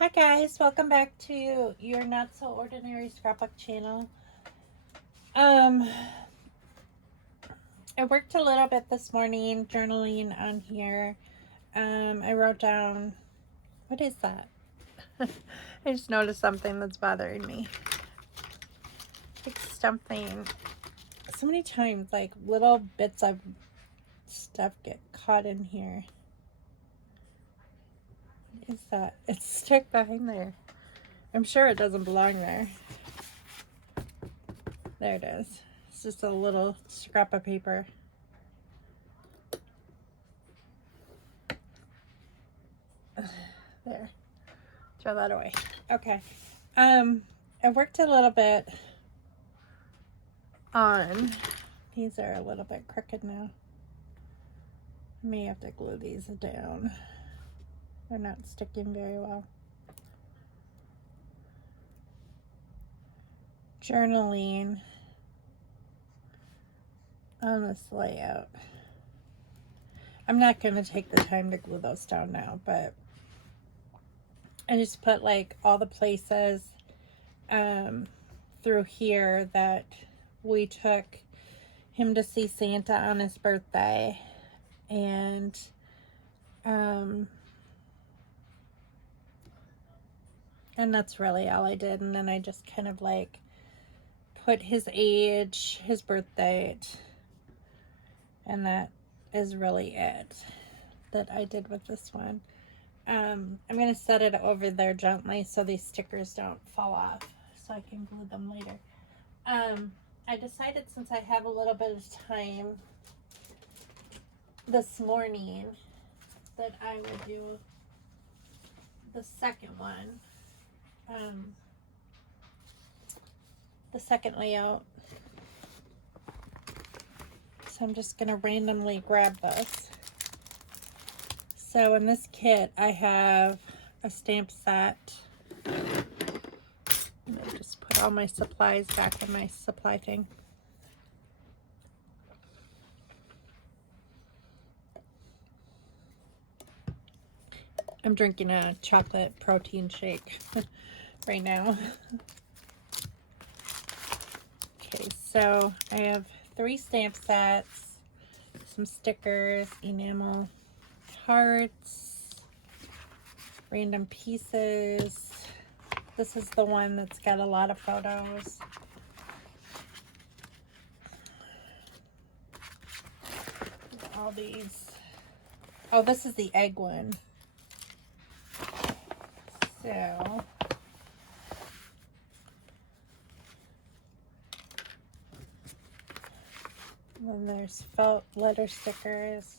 Hi guys, welcome back to your Not So Ordinary Scrapbook channel. Um, I worked a little bit this morning journaling on here. I wrote down, what is that? I just noticed something that's bothering me. Like something, so many times like little bits of stuff get caught in here. What is that? It's stuck behind there. I'm sure it doesn't belong there. There it is. It's just a little scrap of paper. There. Throw that away. Okay. I worked a little bit on, these are a little bit crooked now. I may have to glue these down. They're not sticking very well. Journaling on this layout. I'm not going to take the time to glue those down now, but I just put like all the places through here that we took him to see Santa on his birthday, and that's really all I did. And then I just kind of like put his age, his birth date, and that is really it that I did with this one. I'm going to set it over there gently so these stickers don't fall off, so I can glue them later. I decided, since I have a little bit of time this morning, that I would do the second one, the second layout. So I'm just going to randomly grab this. So in this kit, I have a stamp set. I'll just put all my supplies back in my supply thing. I'm drinking a chocolate protein shake right now. Okay, so I have 3 stamp sets, some stickers, enamel hearts, random pieces. This is the one that's got a lot of photos. All these. Oh, this is the egg one. So then there's felt letter stickers.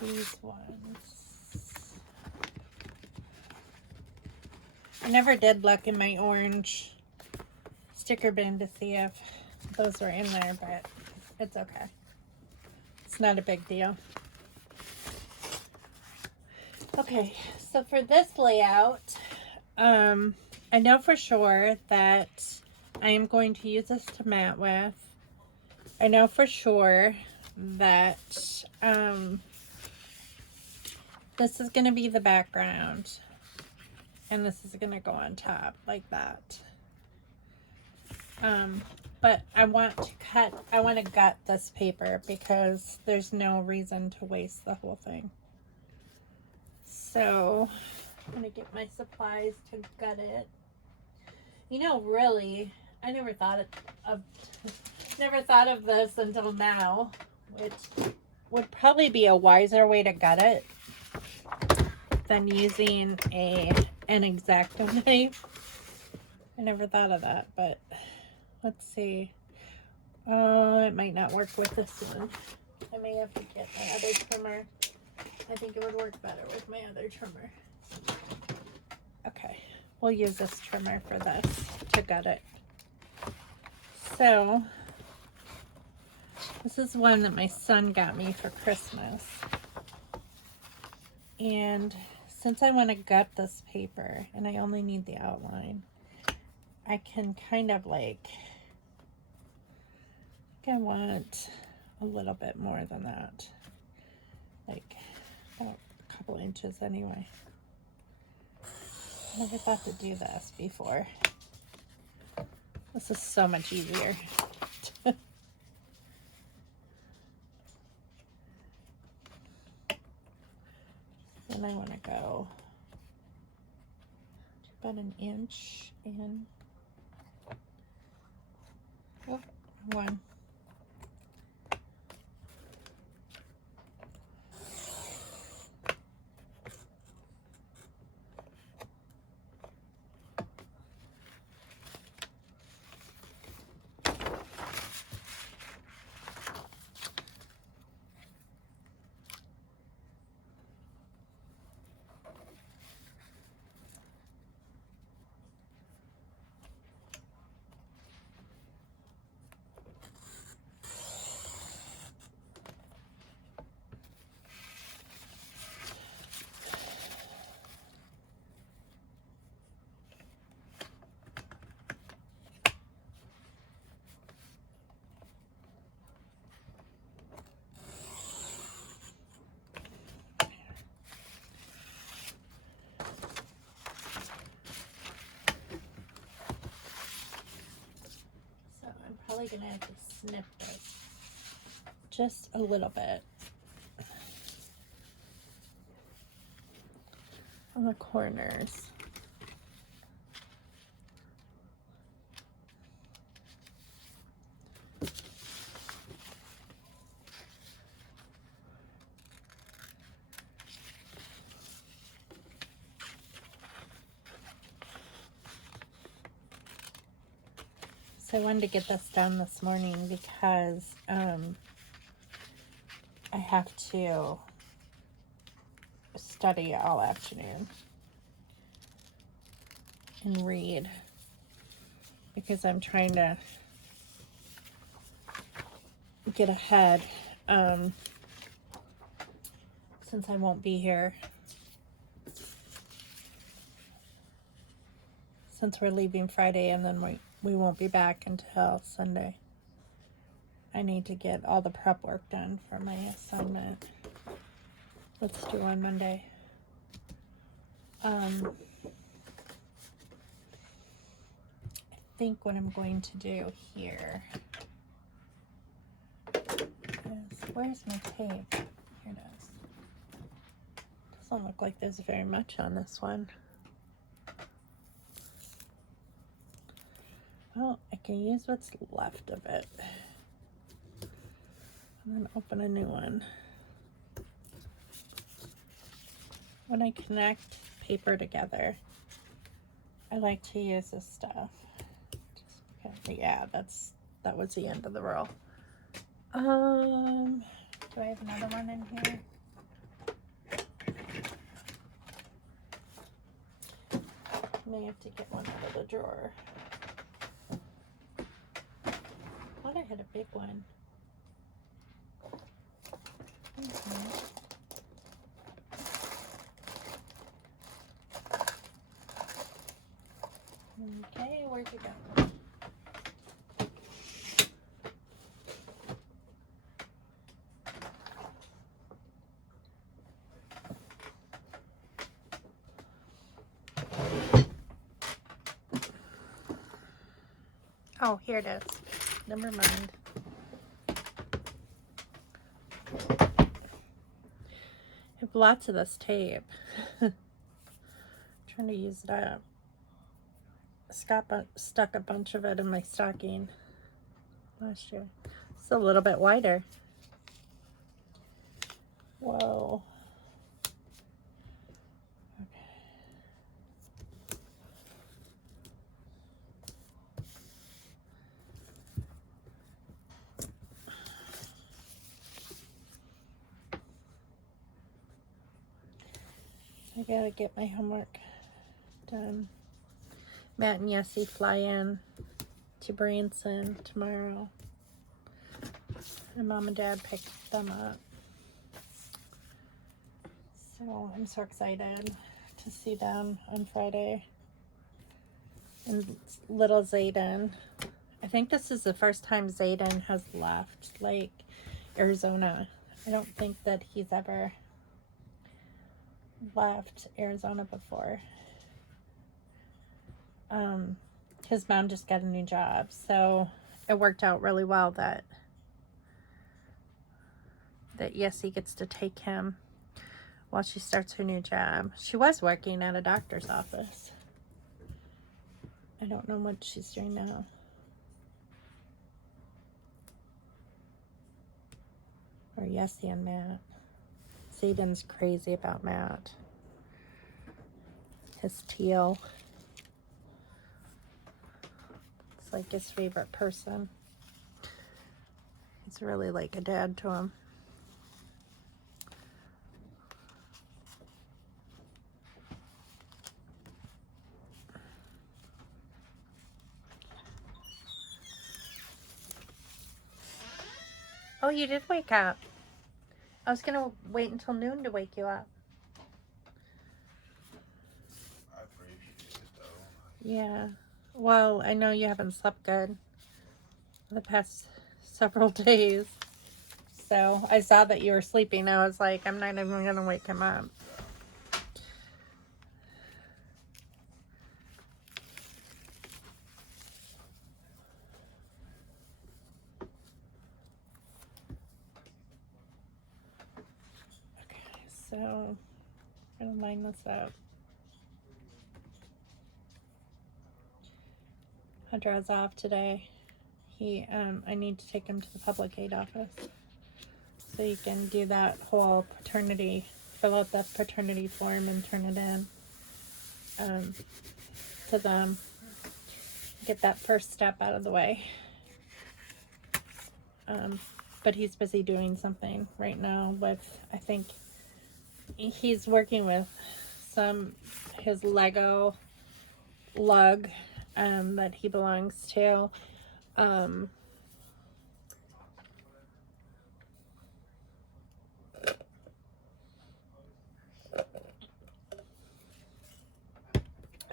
These ones. I never did look in my orange sticker bin to see if those were in there, but it's okay. It's not a big deal. Okay, so for this layout, I know for sure that I am going to use this to mat with. I know for sure that this is going to be the background, and this is going to go on top like that. But I want to gut this paper because there's no reason to waste the whole thing. So I'm going to get my supplies to gut it. You know, really, I never thought of this until now, which would probably be a wiser way to gut it than using an X-Acto knife. I never thought of that, but let's see. It might not work with this one. I may have to get my other trimmer. I think it would work better with my other trimmer. Okay, we'll use this trimmer for this to gut it. So this is one that my son got me for Christmas. And since I want to gut this paper and I only need the outline, I can kind of like, I want a little bit more than that. Like about a couple inches anyway. I never thought to do this before. This is so much easier. And I want to go about an inch in. Oh, one. Probably gonna have to snip this just a little bit on the corners. So I wanted to get this done this morning because I have to study all afternoon and read because I'm trying to get ahead since I won't be here. Since we're leaving Friday and then we won't be back until Sunday. I need to get all the prep work done for my assignment. Let's do on Monday. I think what I'm going to do here is, where's my tape? Here it is. Doesn't look like there's very much on this one. Well, I can use what's left of it. And then open a new one. When I connect paper together, I like to use this stuff. Yeah, that was the end of the roll. Do I have another one in here? May have to get one out of the drawer. I thought I had a big one. Okay, where'd you go? Oh, here it is. Never mind. I have lots of this tape. Trying to use it up. Stuck a bunch of it in my stocking last year. It's a little bit wider. Whoa. I gotta get my homework done. Matt and Yessie fly in to Branson tomorrow. And Mom and Dad picked them up. So I'm so excited to see them on Friday. And little Zayden. I think this is the first time Zayden has left, like, Arizona. I don't think that he's ever left Arizona before. His mom just got a new job, so it worked out really well that Yessie gets to take him while she starts her new job. She was working at a doctor's office. I don't know what she's doing now. Or Yessie and Matt. Zayden's crazy about Matt. His teal. It's like his favorite person. He's really like a dad to him. Oh, you did wake up. I was gonna wait until noon to wake you up. I appreciate it though. Yeah. Well, I know you haven't slept good the past several days. So I saw that you were sleeping. I was like, I'm not even gonna wake him up. Okay, so I'm gonna line this up. Hunter is off today. I need to take him to the public aid office so you can do that whole paternity, fill out the paternity form and turn it in to them. Get that first step out of the way. But he's busy doing something right now with, I think he's working with his Lego lug that he belongs to. And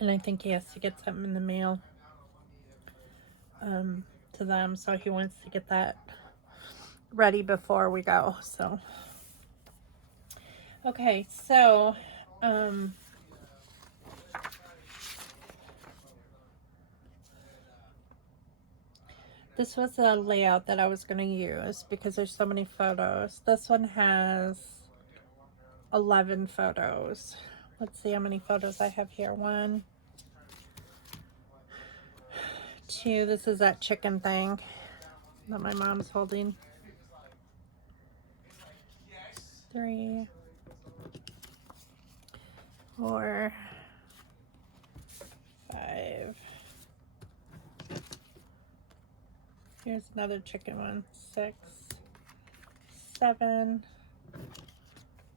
I think he has to get something in the mail to them, so he wants to get that ready before we go. So okay, so this was the layout that I was going to use because there's so many photos. This one has 11 photos. Let's see how many photos I have here. 1, 2. This is that chicken thing that my mom's holding. 3, 4, 5. Here's another chicken one. 6, 7,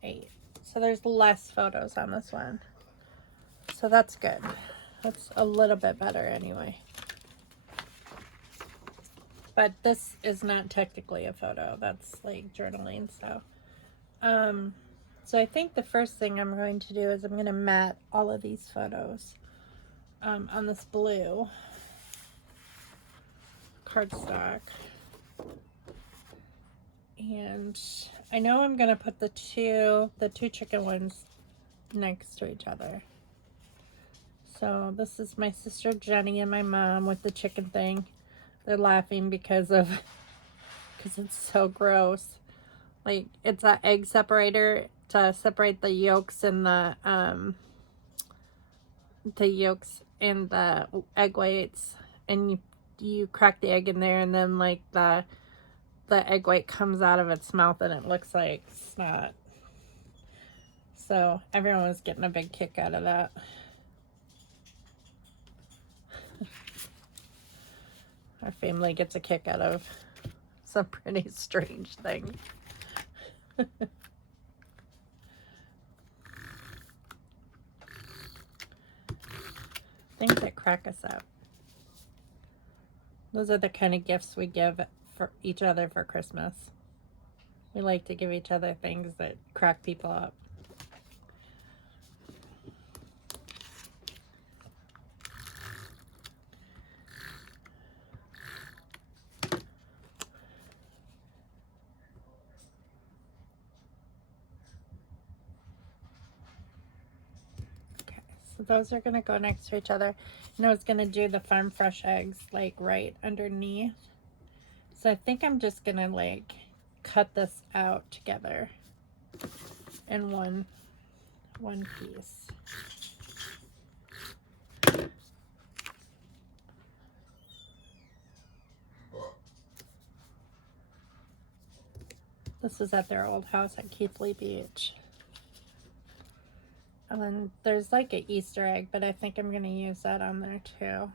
8. So there's less photos on this one. So that's good. That's a little bit better anyway. But this is not technically a photo. That's like journaling. So I think the first thing I'm going to do is I'm going to mat all of these photos on this blue cardstock. And I know I'm going to put the two chicken ones next to each other. So this is my sister Jenny and my mom with the chicken thing. They're laughing because it's so gross. Like, it's an egg separator to separate the yolks and the egg whites, and you crack the egg in there, and then like the egg white comes out of its mouth and it looks like snot. So everyone was getting a big kick out of that. Our family gets a kick out of some pretty strange things. Things that crack us up. Those are the kind of gifts we give for each other for Christmas. We like to give each other things that crack people up. So those are going to go next to each other. And I was going to do the Farm Fresh eggs like right underneath. So I think I'm just going to like cut this out together in one piece. This is at their old house at Keithley Beach. And then there's like an Easter egg, but I think I'm going to use that on there too.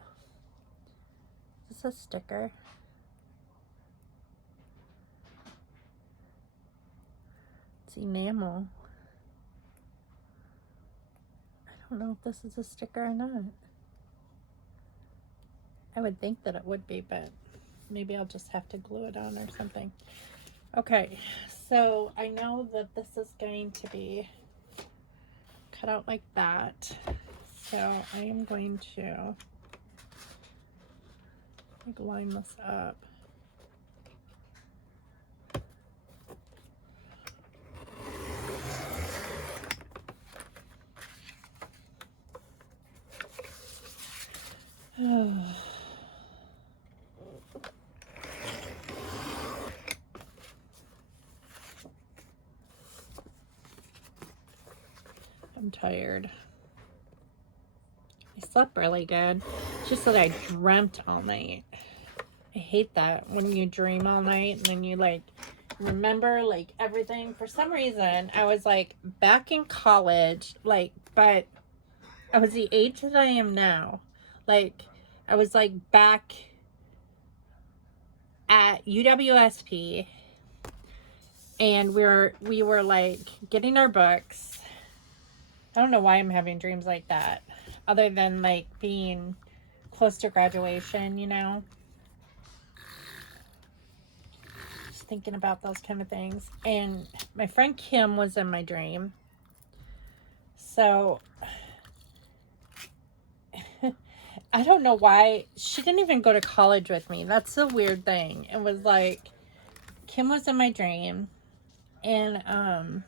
Is this a sticker? It's enamel. I don't know if this is a sticker or not. I would think that it would be, but maybe I'll just have to glue it on or something. Okay, so I know that this is going to be cut out like that. So I am going to like line this up. I'm tired. I slept really good. It's just that I dreamt all night. I hate that when you dream all night and then you like remember like everything. For some reason, I was like back in college, like, but I was the age that I am now. Like, I was like back at UWSP, and we were like getting our books. I don't know why I'm having dreams like that, other than like being close to graduation, you know. Just thinking about those kind of things. And my friend Kim was in my dream. So I don't know why she didn't even go to college with me. That's the weird thing. It was like Kim was in my dream, and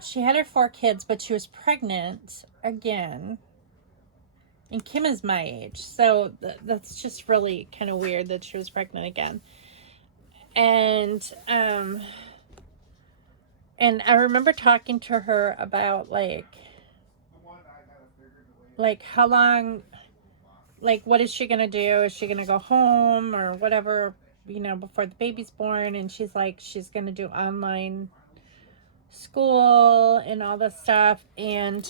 she had her 4 kids, but she was pregnant again. And Kim is my age, so that's just really kind of weird that she was pregnant again. And I remember talking to her about like how long, like what is she gonna do? Is she gonna go home or whatever, you know, before the baby's born? And she's like, she's gonna do online school and all this stuff. And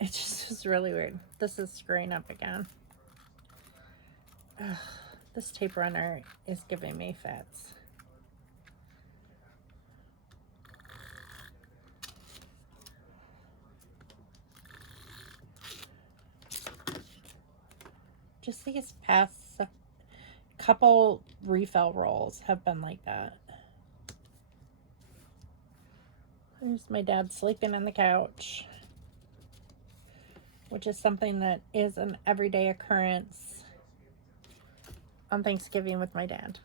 it just was really weird. This is screwing up again. Ugh, this tape runner is giving me fits. Just these past couple refill rolls have been like that. There's my dad sleeping on the couch, which is something that is an everyday occurrence on Thanksgiving with my dad.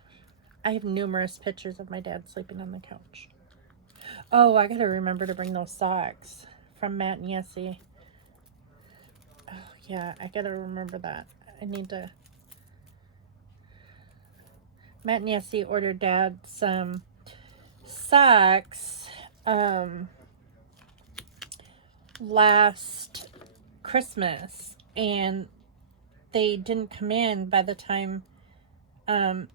I have numerous pictures of my dad sleeping on the couch. Oh, I gotta remember to bring those socks from Matt and Yessie. Oh, yeah, I gotta remember that. I need to. Matt and Yessie ordered Dad some socks last Christmas, and they didn't come in by the time Mom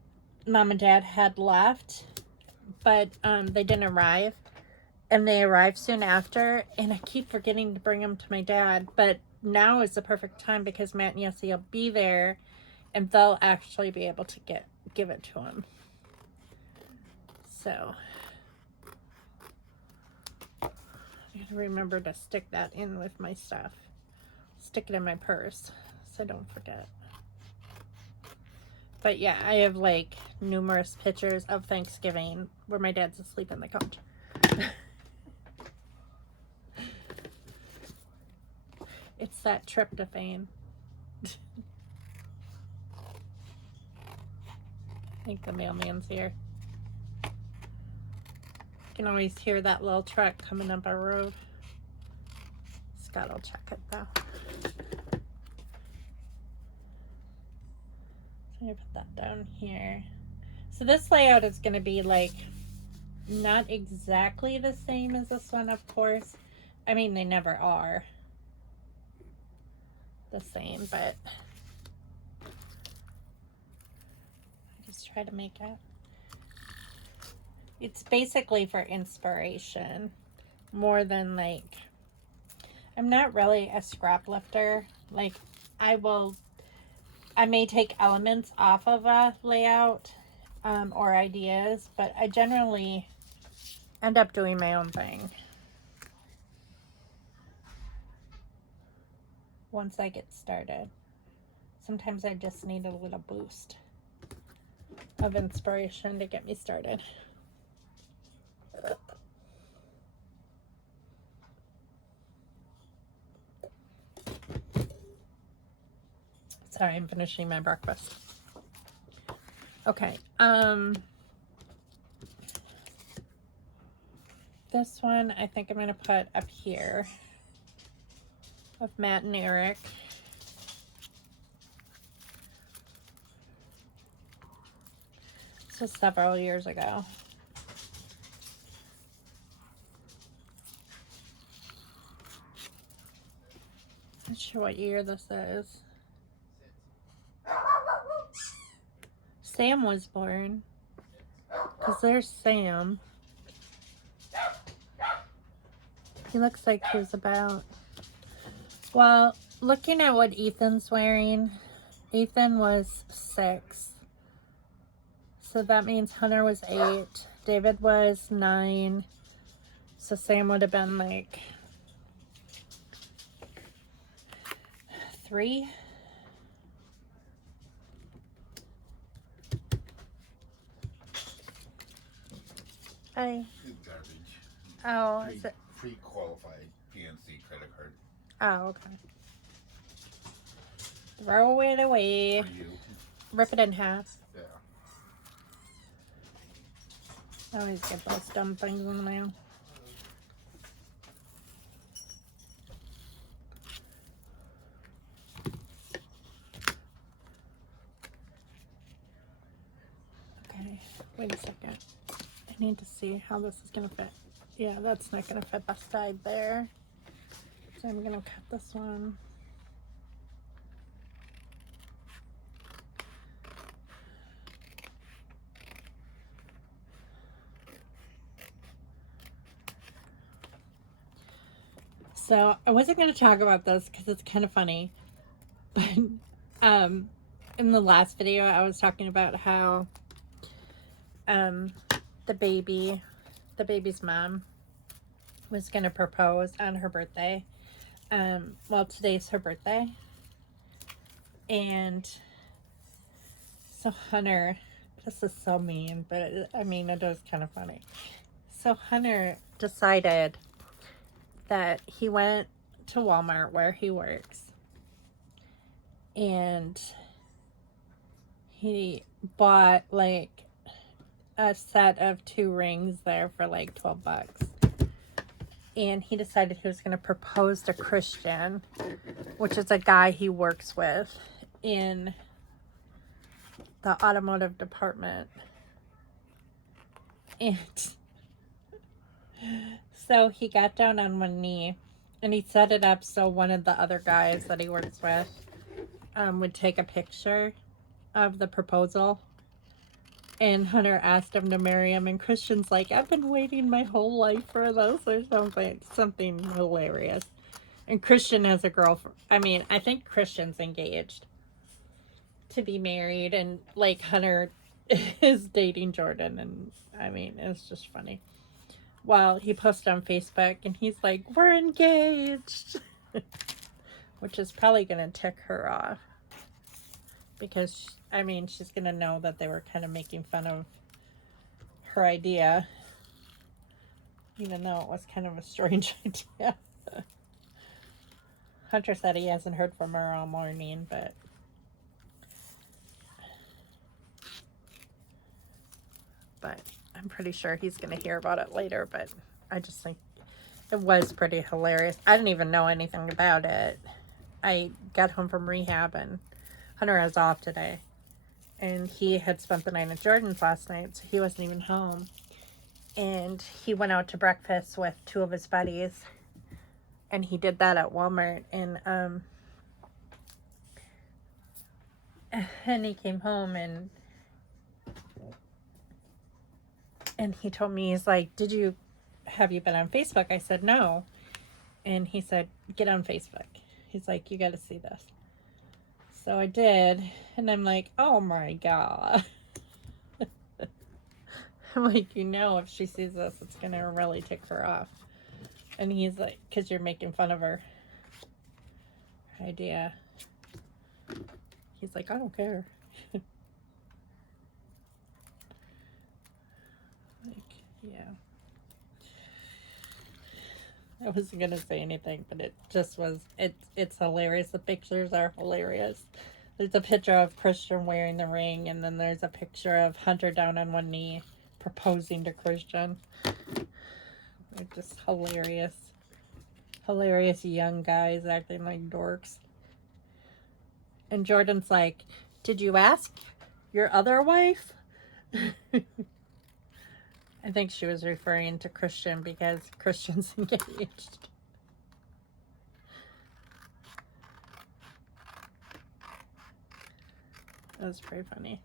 and Dad had left, but they didn't arrive, and they arrived soon after, and I keep forgetting to bring them to my dad, but now is the perfect time because Matt and Yessie will be there, and they'll actually be able to give it to him. So I gotta remember to stick that in with my stuff. Stick it in my purse so I don't forget. But yeah, I have like numerous pictures of Thanksgiving where my dad's asleep on the couch. It's that tryptophan. I think the mailman's here. can always hear that little truck coming up our road. Scott will check it though. So I'm gonna put that down here. So this layout is gonna be like not exactly the same as this one, of course. I mean, they never are the same, but I just try to make it. It's basically for inspiration more than like, I'm not really a scrap lifter. Like I may take elements off of a layout or ideas, but I generally end up doing my own thing once I get started. Sometimes I just need a little boost of inspiration to get me started. Sorry, I'm finishing my breakfast. Okay, this one I think I'm gonna put up here of Matt and Eric. This was several years ago. Not sure what year this is. Sam was born. Because there's Sam. He looks like he's about... Well, looking at what Ethan's wearing, Ethan was 6. So that means Hunter was 8. David was 9. So Sam would have been like 3. Hi. Garbage. Oh, is it? Pre-qualified PNC credit card. Oh, okay. Throw it away. For you. Rip it in half. Yeah. I always get those dumb things in the mail. Okay, wait a second. I need to see how this is gonna fit. Yeah, that's not gonna fit the side there. So I'm gonna cut this one. So I wasn't going to talk about this because it's kind of funny, but in the last video I was talking about how the baby's mom was going to propose on her birthday. Well, today's her birthday, and so Hunter, this is so mean, but I mean it is kind of funny. So Hunter decided that he went to Walmart where he works and he bought like a set of 2 rings there for like $12, and he decided he was going to propose to Christian, which is a guy he works with in the automotive department. And so he got down on one knee and he set it up so one of the other guys that he works with would take a picture of the proposal. And Hunter asked him to marry him, and Christian's like, I've been waiting my whole life for this, or something hilarious. And Christian has a girlfriend. I mean, I think Christian's engaged to be married, and like Hunter is dating Jordan, and I mean, it's just funny. Well, he posted on Facebook and he's like, we're engaged, which is probably going to tick her off because, I mean, she's going to know that they were kind of making fun of her idea, even though it was kind of a strange idea. Hunter said he hasn't heard from her all morning, but I'm pretty sure he's going to hear about it later, but I just think it was pretty hilarious. I didn't even know anything about it. I got home from rehab and Hunter was off today. And he had spent the night at Jordan's last night, so he wasn't even home. And he went out to breakfast with two of his buddies. And he did that at Walmart. And he came home and he told me, he's like, have you been on Facebook? I said, no. And he said, get on Facebook. He's like, you got to see this. So I did. And I'm like, oh my God. I'm like, if she sees this, it's going to really tick her off. And he's like, because you're making fun of her idea. He's like, I don't care. Yeah. I wasn't going to say anything, but it just was, it's hilarious. The pictures are hilarious. There's a picture of Christian wearing the ring, and then there's a picture of Hunter down on one knee proposing to Christian. They're just hilarious. Hilarious young guys acting like dorks. And Jordan's like, did you ask your other wife? I think she was referring to Christian because Christian's engaged. That was pretty funny.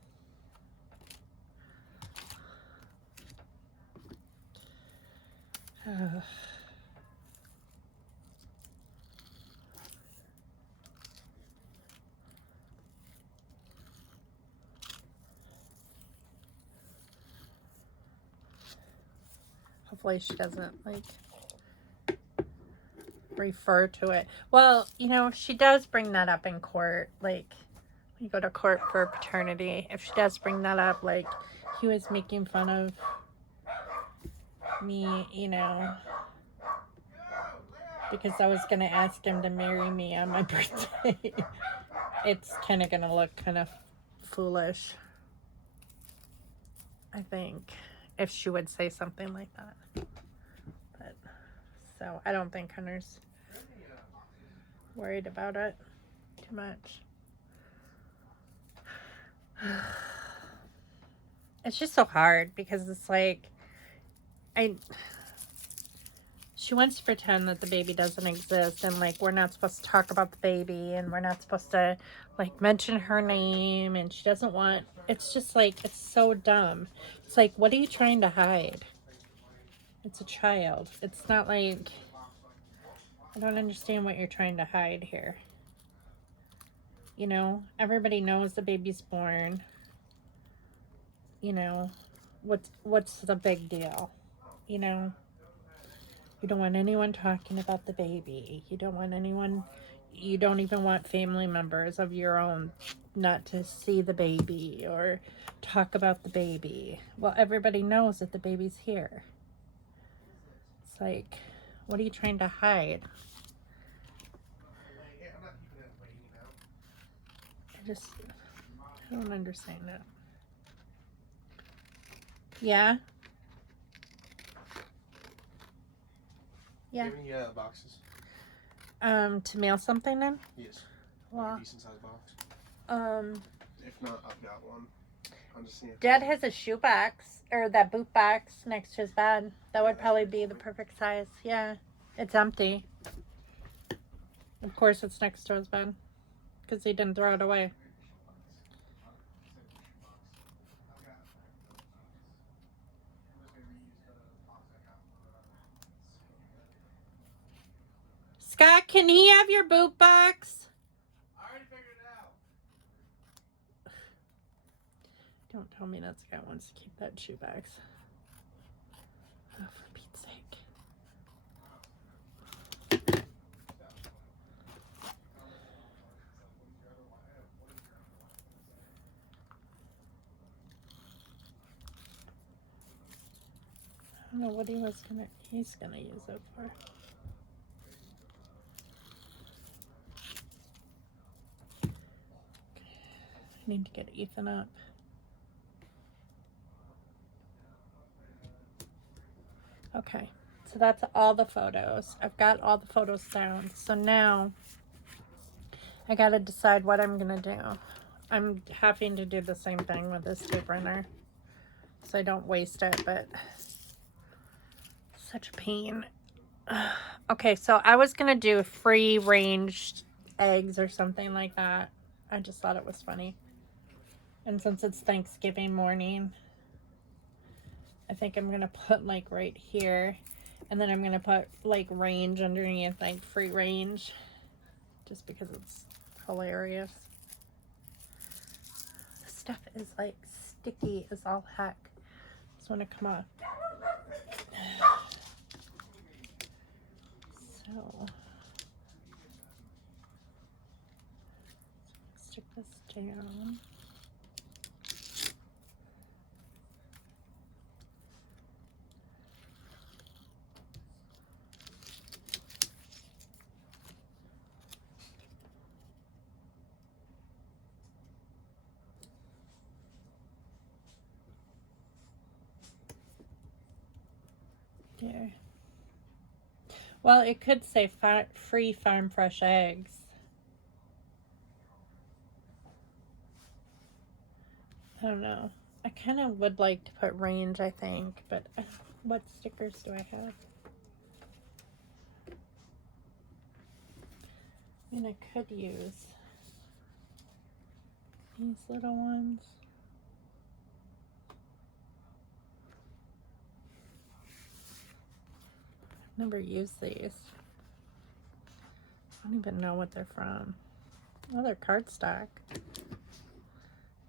Hopefully she doesn't refer to it. Well, she does bring that up in court. You go to court for paternity. If she does bring that up, he was making fun of me, because I was going to ask him to marry me on my birthday. It's kind of going to look kind of foolish, I think, if she would say something like that. But, so I don't think Hunter's worried about it too much. It's just so hard because it's she wants to pretend that the baby doesn't exist, and we're not supposed to talk about the baby, and we're not supposed to mention her name, and she doesn't want, it's just it's so dumb. It's what are you trying to hide? It's a child. It's not I don't understand what you're trying to hide here. Everybody knows the baby's born. What's the big deal? You don't want anyone talking about the baby. You don't even want family members of your own not to see the baby or talk about the baby. Well, everybody knows that the baby's here. It's what are you trying to hide? I don't understand that. Yeah? Yeah. Do you have any boxes? To mail something in? Yes. Well, a decent sized box. If not, I've got one. I'm just seeing. Dad has a shoe box, or that boot box next to his bed. That would probably be the perfect size. Yeah. It's empty. Of course it's next to his bed. Because he didn't throw it away. Scott, can he have your boot box? I already figured it out. Don't tell me that Scott wants to keep that shoe box. Oh, for Pete's sake. I don't know what he's gonna use it for. I need to get Ethan up. Okay, so that's all the photos. I've got all the photos down. So now I gotta decide what I'm gonna do. I'm having to do the same thing with this tape runner so I don't waste it, but such a pain. Okay, so I was gonna do free range eggs or something like that. I just thought it was funny. And since it's Thanksgiving morning, I think I'm gonna put like right here, and then I'm gonna put like range underneath, like free range, just because it's hilarious. This stuff is like sticky as all heck. Just want to come off. So stick this down. There. Well, it could say free farm fresh eggs. I don't know. I kind of would like to put range, I think, but what stickers do I have? I mean, I could use these little ones. I've never used these. I don't even know what they're from. Oh, they're cardstock.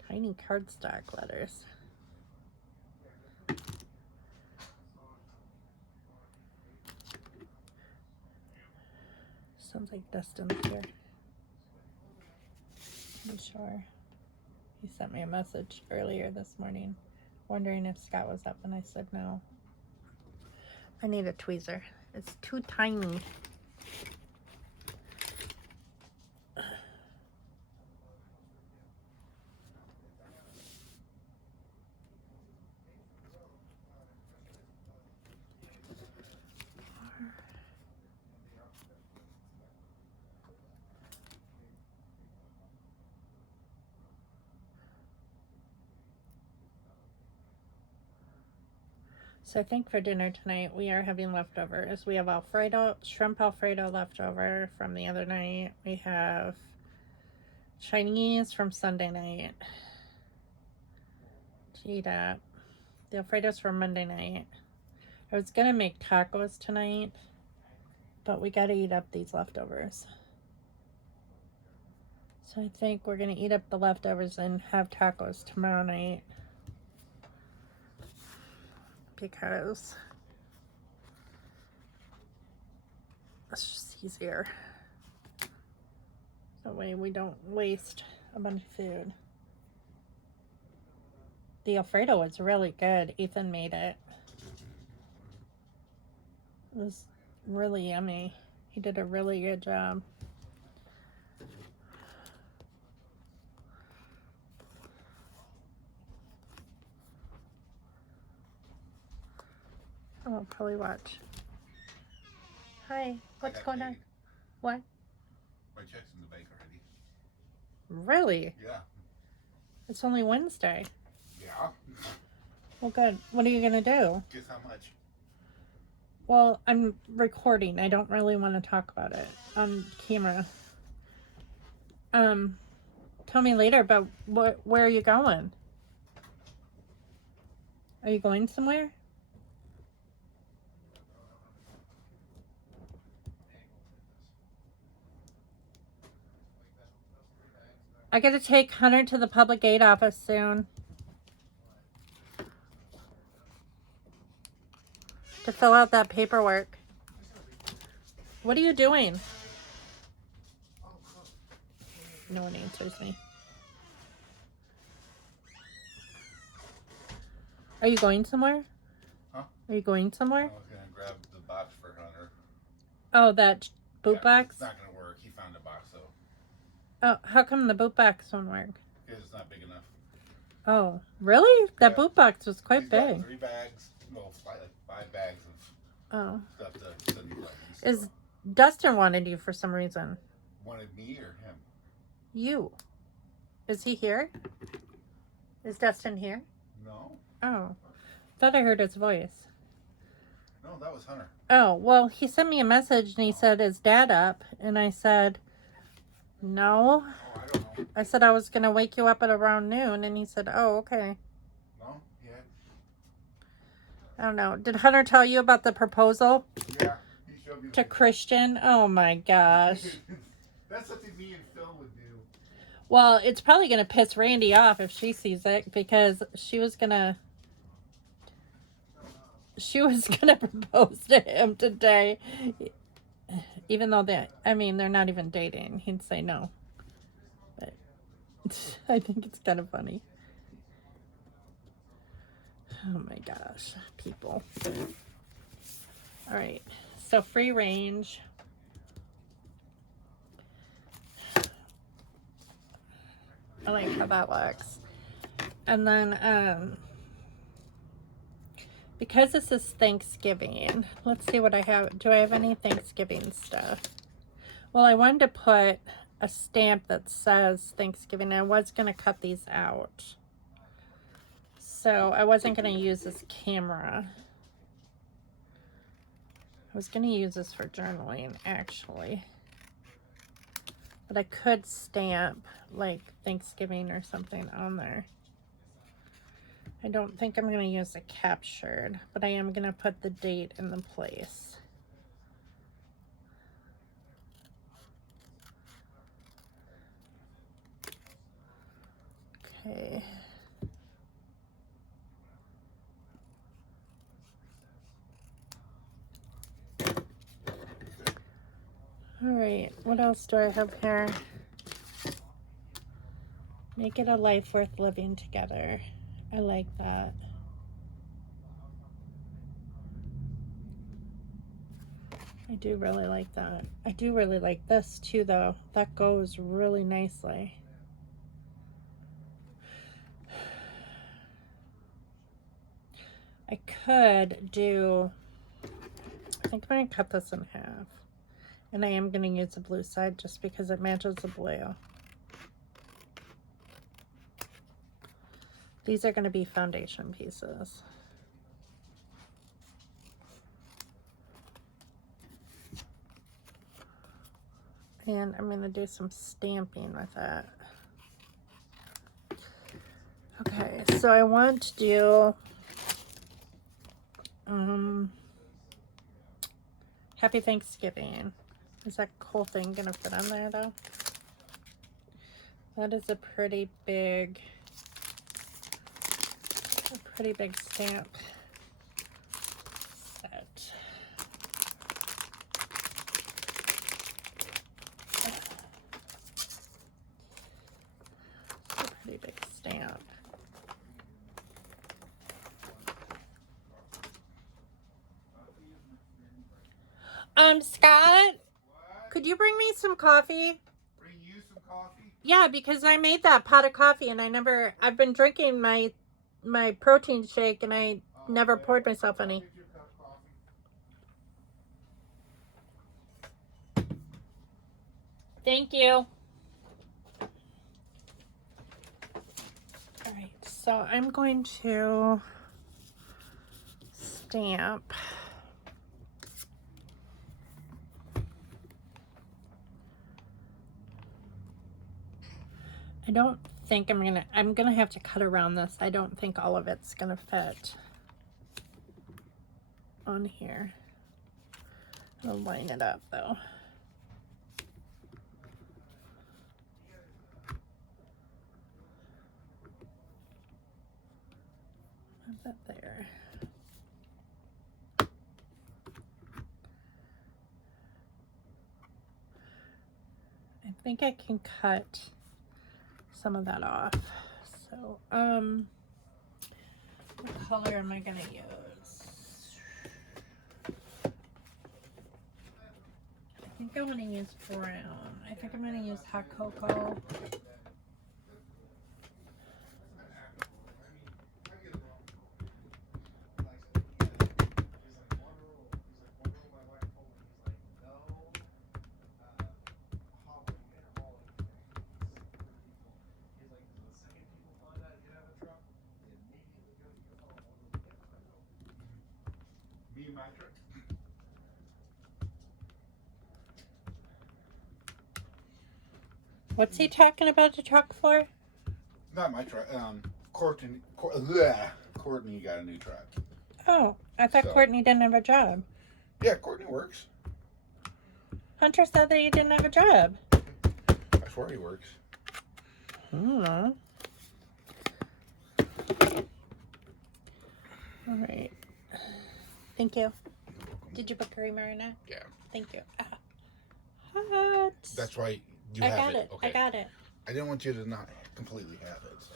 Tiny cardstock letters. Sounds like Dustin's here. I'm sure. He sent me a message earlier this morning wondering if Scott was up, and I said no. I need a tweezer. It's too tiny. So I think for dinner tonight we are having leftovers. We have Alfredo, shrimp Alfredo leftover from the other night. We have Chinese from Sunday night to eat up. The Alfredo's from Monday night. I was gonna make tacos tonight, but we gotta eat up these leftovers. So I think we're gonna eat up the leftovers and have tacos tomorrow night. Because it's just easier. That way we don't waste a bunch of food. The Alfredo was really good. Ethan made it. It was really yummy. He did a really good job. I'll probably watch. Hi, what's going on? What? My check's in the bank already. Really? Yeah. It's only Wednesday. Yeah. Well, good. What are you going to do? Guess how much? Well, I'm recording. I don't really want to talk about it on camera. Tell me later about where are you going? Are you going somewhere? I gotta take Hunter to the public aid office soon to fill out that paperwork. What are you doing? No one answers me. Are you going somewhere? Huh? Are you going I somewhere? was gonna grab the box for Hunter. Oh, that boot box? It's not gonna work. He found a box though. Oh, how come the boot box won't work? Because it's not big enough. Oh, really? That Yeah. boot box was quite He's got big. 3 bags. No, like 5 bags of Oh. stuff to send you. Is Dustin wanted you for some reason? Wanted me or him? You. Is he here? Is Dustin here? No. Oh. Thought I heard his voice. No, that was Hunter. Oh, well, he sent me a message and he said, is Dad up? And I said, no. Oh, I don't know. I said I was going to wake you up at around noon. And he said, oh, okay. No? Yeah. I don't know. Did Hunter tell you about the proposal Yeah. He showed me to Christian? Oh, my gosh. That's something me and Phil would do. Well, it's probably going to piss Randy off if she sees it because she was going to propose to him today. Even though they're not even dating. He'd say no. But I think it's kind of funny. Oh my gosh, people. All right, so free range. I like how that looks. And then, because this is Thanksgiving, let's see what I have. Do I have any Thanksgiving stuff? Well, I wanted to put a stamp that says Thanksgiving. I was going to cut these out. So I wasn't going to use this camera. I was going to use this for journaling, actually. But I could stamp, like, Thanksgiving or something on there. I don't think I'm going to use a captured, but I am going to put the date in the place. Okay. All right, what else do I have here? Make it a life worth living together. I like that. I do really like that. I do really like this too, though. That goes really nicely. I could do, I think I'm going to cut this in half. And I am going to use the blue side just because it matches the blue. These are going to be foundation pieces. And I'm going to do some stamping with it. Okay, so I want to do Happy Thanksgiving. Is that whole thing going to fit on there, though? That is a pretty big stamp set. It's a pretty big stamp. Scott, could you bring me some coffee? Bring you some coffee? Yeah, because I made that pot of coffee and I've been drinking my protein shake and I never poured myself any. Thank you. All right, so I'm going to stamp. I don't think I'm gonna have to cut around this. I don't think all of it's gonna fit on here. I'll line it up though. Put that there. I think I can cut some of that off. So, what color am I gonna use? I think I want to use brown. I think I'm gonna use hot cocoa. Me and my truck. What's he talking about the truck for? Not my truck. Courtney got a new truck. Oh, I thought So- Courtney didn't have a job. Yeah, Courtney works. Hunter said that he didn't have a job. I swear he works. I don't know. All right. Thank you. Did you book a Marina? Yeah. Thank you. Hot. That's why you I have got it. it. Okay. I got it. I didn't want you to not completely have it. So.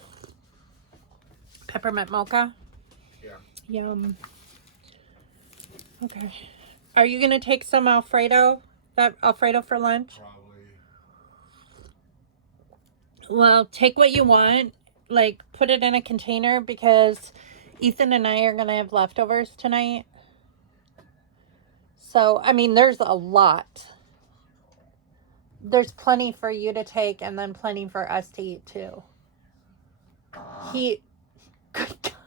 Peppermint mocha. Yeah. Yum. Okay. Are you gonna take some Alfredo? That Alfredo for lunch? Probably. Well, take what you want. Like, put it in a container because Ethan and I are gonna have leftovers tonight. So, I mean, there's a lot. There's plenty for you to take and then plenty for us to eat too. Good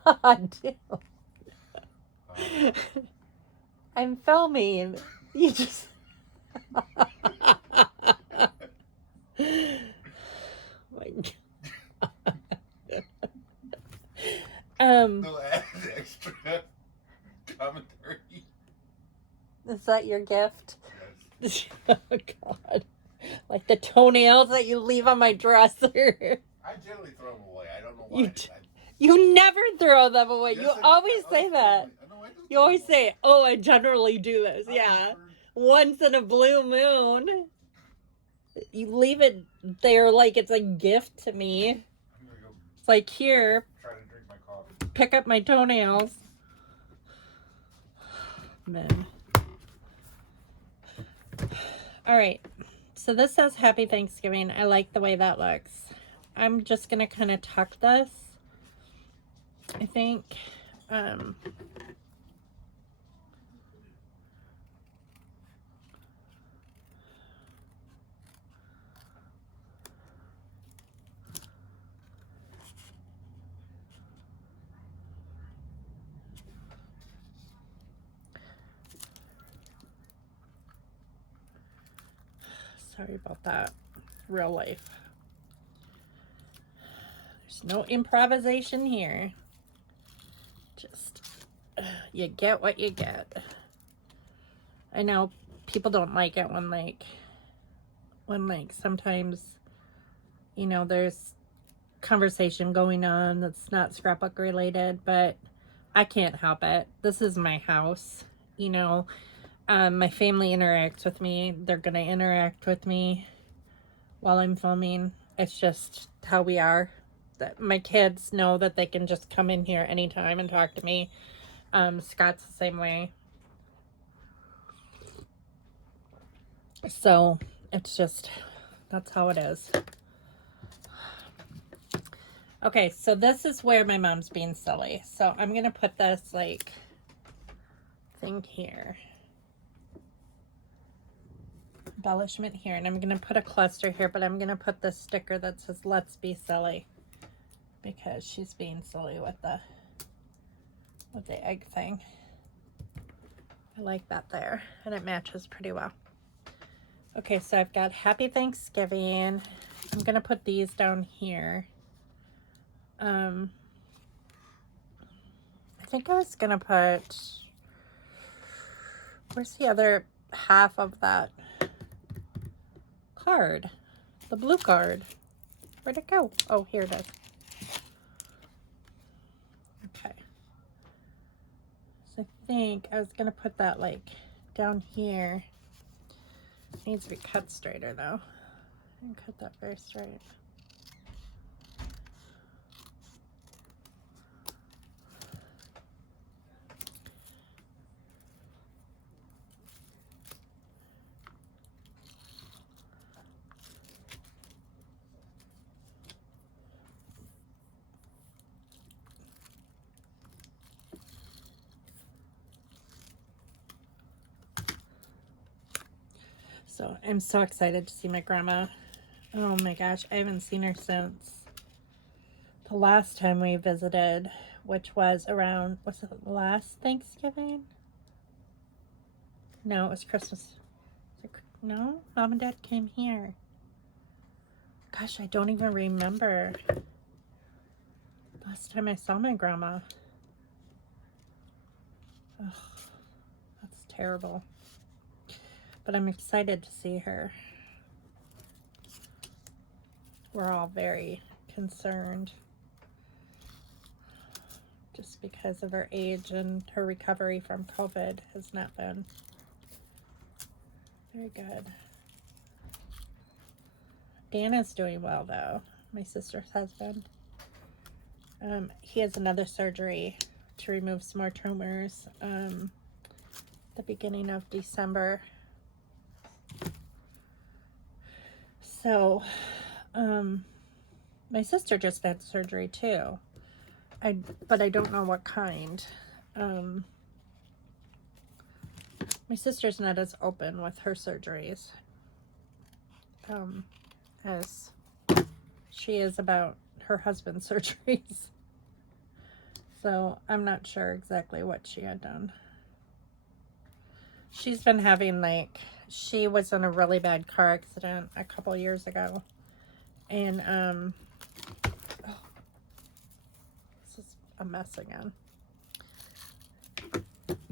God, dude. I'm filming. You just. My God. No added extra commentary. Is that your gift? Yes. Oh God. Like the toenails that you leave on my dresser. I generally throw them away. I don't know why. You never throw them away. Yes, You I do. always I say that. I do You throw always them away. say, oh, I generally do this. I Yeah. never- Once in a blue moon. You leave it there like it's a gift to me. I'm gonna go It's like, here, try to drink my coffee. pick up my toenails. Man. All right. So this says Happy Thanksgiving. I like the way that looks. I'm just going to kind of tuck this. I think. Sorry about that. Real life. There's no improvisation here. Just, you get what you get. I know people don't like it when sometimes, you know, there's conversation going on that's not scrapbook related, but I can't help it. This is my house, you know. My family interacts with me. They're going to interact with me while I'm filming. It's just how we are. That my kids know that they can just come in here anytime and talk to me. Scott's the same way. So it's just, that's how it is. Okay, so this is where my mom's being silly. So I'm going to put this like thing here. Embellishment here, and I'm going to put a cluster here, but I'm going to put this sticker that says let's be silly because she's being silly with the egg thing. I like that there, and it matches pretty well. Okay, so I've got Happy Thanksgiving. I'm going to put these down here. I think I was going to put, where's the other half of that card? The blue card. Where'd it go? Oh, here it is. Okay. So I think I was going to put that like down here. It needs to be cut straighter though. I didn't cut that very straight. So I'm so excited to see my grandma. Oh my gosh, I haven't seen her since the last time we visited, which was around, was it last Thanksgiving? No, it was Christmas. No, Mom and Dad came here. Gosh, I don't even remember last time I saw my grandma. Ugh, that's terrible. But I'm excited to see her. We're all very concerned just because of her age, and her recovery from COVID has not been very good. Dana's doing well though, my sister's husband. He has another surgery to remove some more tumors the beginning of December. So my sister just had surgery too. But I don't know what kind. My sister's not as open with her surgeries as she is about her husband's surgeries. So I'm not sure exactly what she had done. She's been having she was in a really bad car accident a couple years ago. And this is a mess again.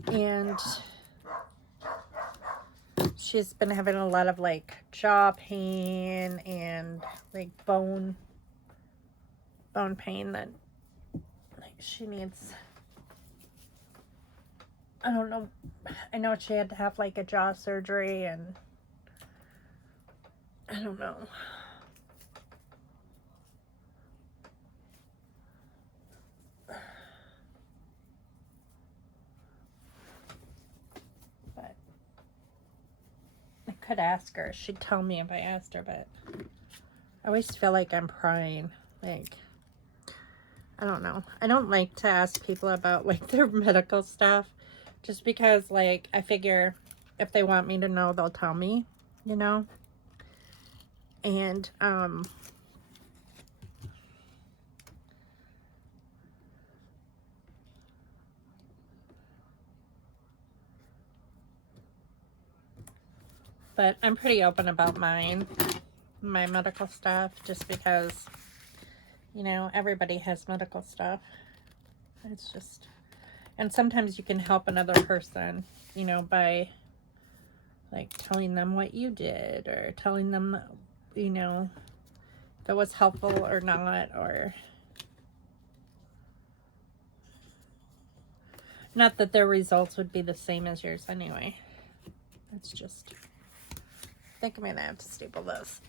And she's been having a lot of jaw pain and bone pain that she needs. I don't know. I know she had to have a jaw surgery, and I don't know. But I could ask her. She'd tell me if I asked her, but I always feel like I'm prying. I don't know. I don't like to ask people about their medical stuff, just because I figure if they want me to know, they'll tell me, you know? And but I'm pretty open about my medical stuff, just because, you know, everybody has medical stuff. It's just, and sometimes you can help another person, you know, by telling them what you did, or telling them, you know, if it was helpful or not, or not that their results would be the same as yours anyway. It's just, I think I'm gonna have to staple this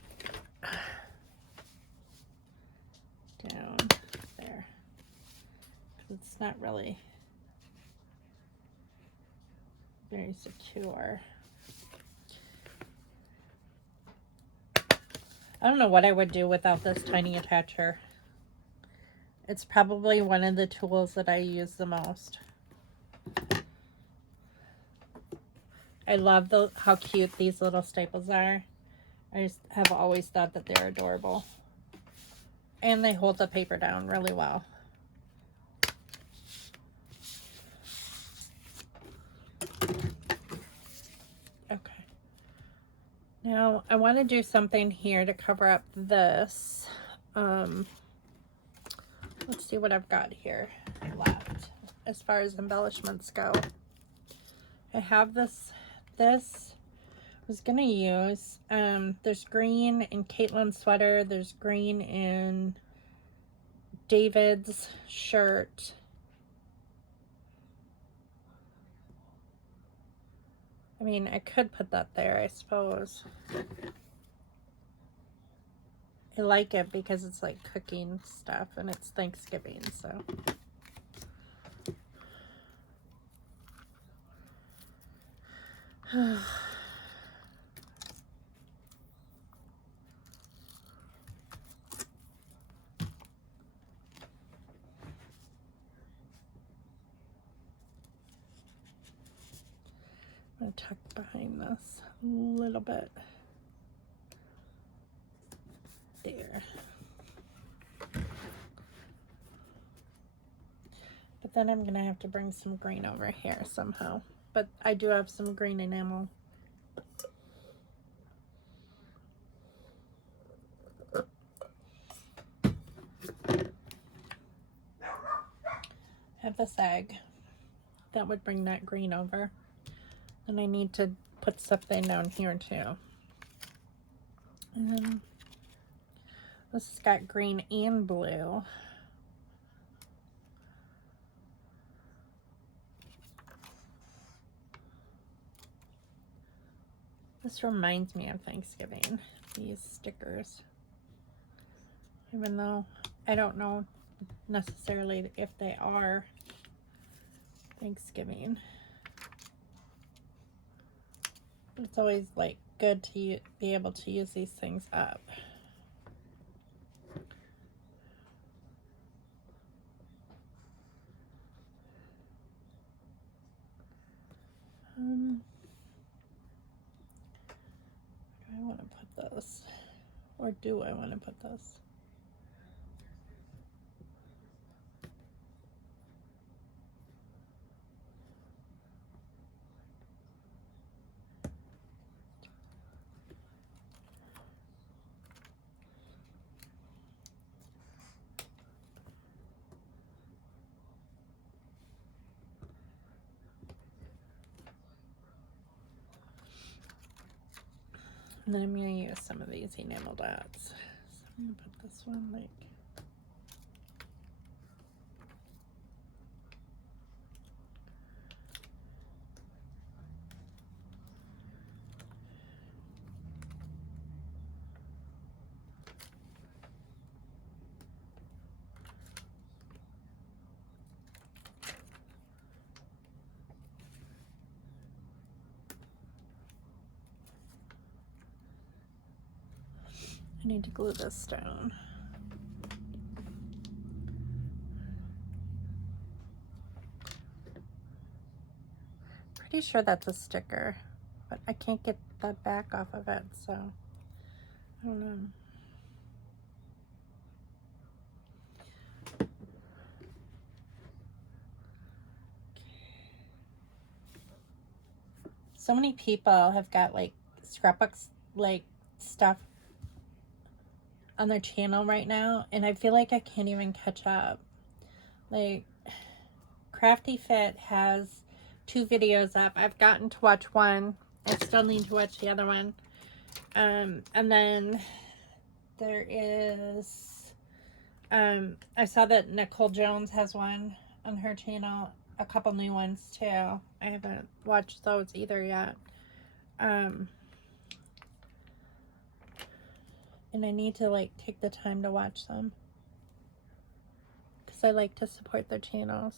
down there. It's not really very secure. I don't know what I would do without this tiny attacher. It's probably one of the tools that I use the most. I love how cute these little staples are. I just have always thought that they're adorable. And they hold the paper down really well. Okay. Now, I want to do something here to cover up this. Let's see what I've got here left as far as embellishments go. I have this I was going to use, there's green in Caitlin's sweater. There's green in David's shirt. I mean, I could put that there, I suppose. I like it because it's cooking stuff, and it's Thanksgiving, so. I'm going to tuck behind this a little bit. There. But then I'm going to have to bring some green over here somehow. but I do have some green enamel. I have this egg that would bring that green over. And I need to put something down here too. And this has got green and blue. This reminds me of Thanksgiving, these stickers. Even though I don't know necessarily if they are Thanksgiving. But it's always like good to be able to use these things up. Do I want to put this? Or do I want to put this? And then I'm going to use some of these enamel dots. So I'm going to put this one like... I need to glue this down. Pretty sure that's a sticker, but I can't get the back off of it, so I don't know. So many people have got like scrapbooks, like stuff on their channel right now, and I feel like I can't even catch up. Like, Crafty Fit has 2 videos up. I've gotten to watch one. I still need to watch the other one. And then there is, I saw that Nicole Jones has one on her channel. A couple new ones too. I haven't watched those either yet. And I need to like take the time to watch them, because I like to support their channels.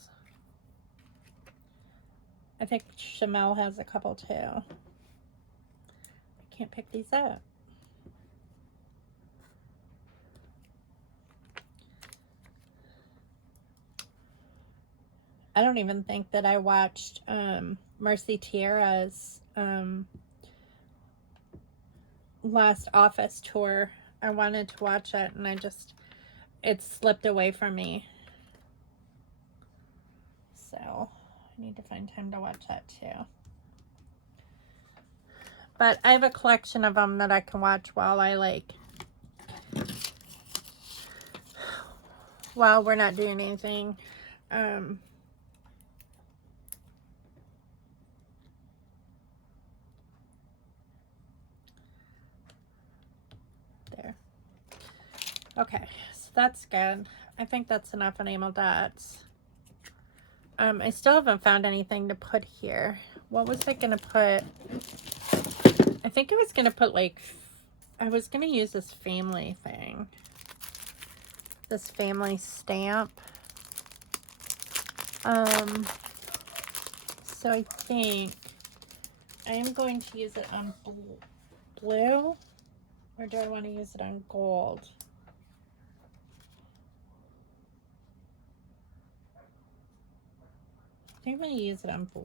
I think Shamel has a couple too. I can't pick these up. I don't even think that I watched Mercy Tierra's last office tour. I wanted to watch it and it slipped away from me. So I need to find time to watch that too. But I have a collection of them that I can watch while while we're not doing anything. There. Okay, so that's good. I think that's enough enamel dots. I still haven't found anything to put here. What was I gonna put? I think I was gonna put I was gonna use this family thing. This family stamp. So I think I am going to use it on blue, or do I want to use it on gold? I think I'm going to use it on blue.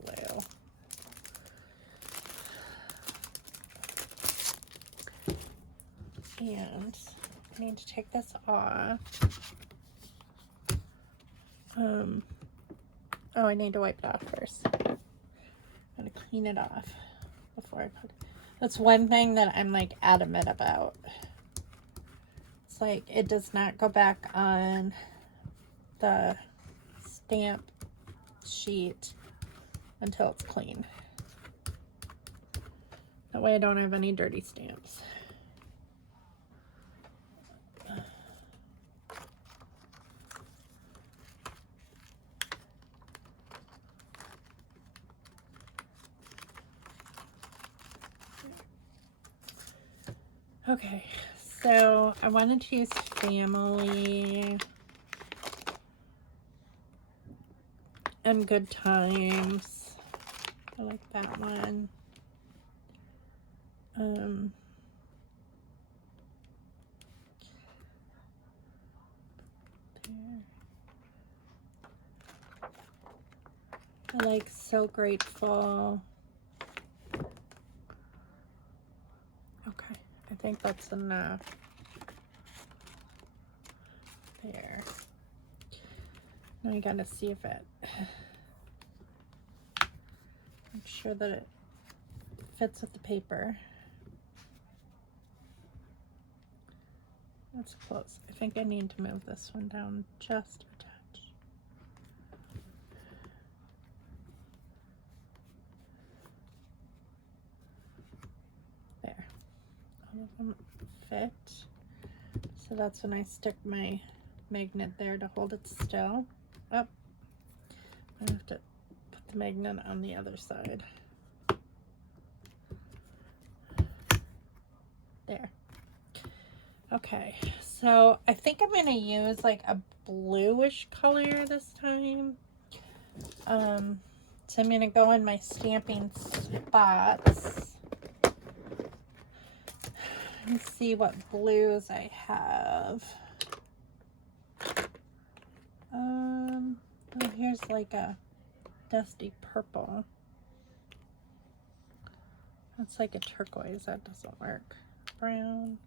And I need to take this off. Oh, I need to wipe it off first. I clean it off before I put it. That's one thing that I'm like adamant about. It's like it does not go back on the stamp sheet until it's clean. That way I don't have any dirty stamps. Okay, so I wanted to use Family and Good Times. I like that one. I like So Grateful. Okay, I think that's enough. There. Now you gotta see if it, make sure that it fits with the paper. That's close. I think I need to move this one down just a touch. There. All of them fit. So that's when I stick my magnet there to hold it still. Oh, I have to put the magnet on the other side. There. Okay, so I think I'm gonna use like a bluish color this time. So I'm gonna go in my stamping spots and see what blues I have. Oh, here's like a dusty purple. That's like a turquoise. That doesn't work. Brown.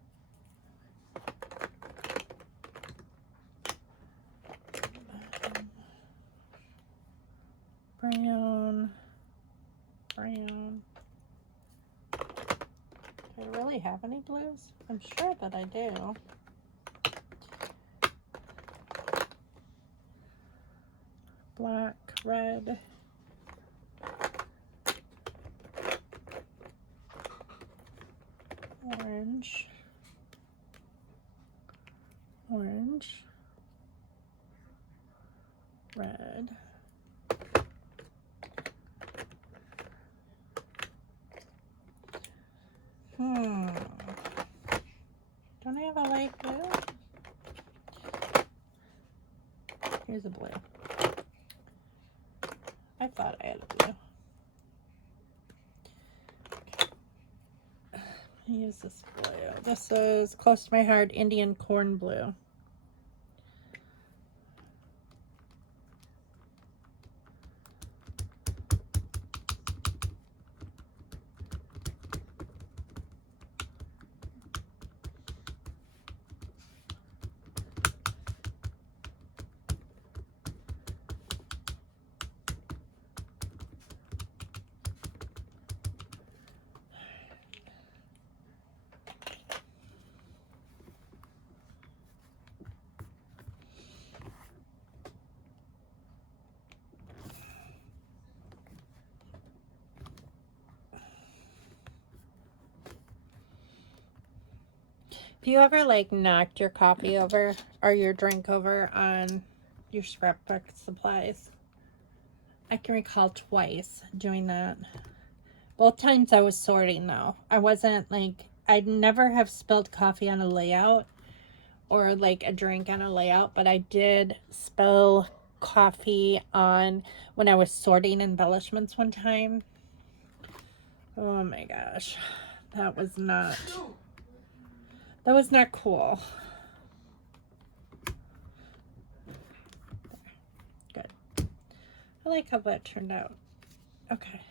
Brown. Brown. Do I really have any blues? I'm sure that I do. Black, red. Orange. Orange. Red. Don't I have a light blue? Here's a blue. I thought I had a blue. Okay. Use this blue. This is close to my heart, Indian corn blue. If you ever like knocked your coffee over or your drink over on your scrapbook supplies, I can recall twice doing that. Both times I was sorting though. I wasn't like, I'd never have spilled coffee on a layout or like a drink on a layout, but I did spill coffee on when I was sorting embellishments one time. Oh my gosh. That was not cool. Good. I like how that turned out. Okay,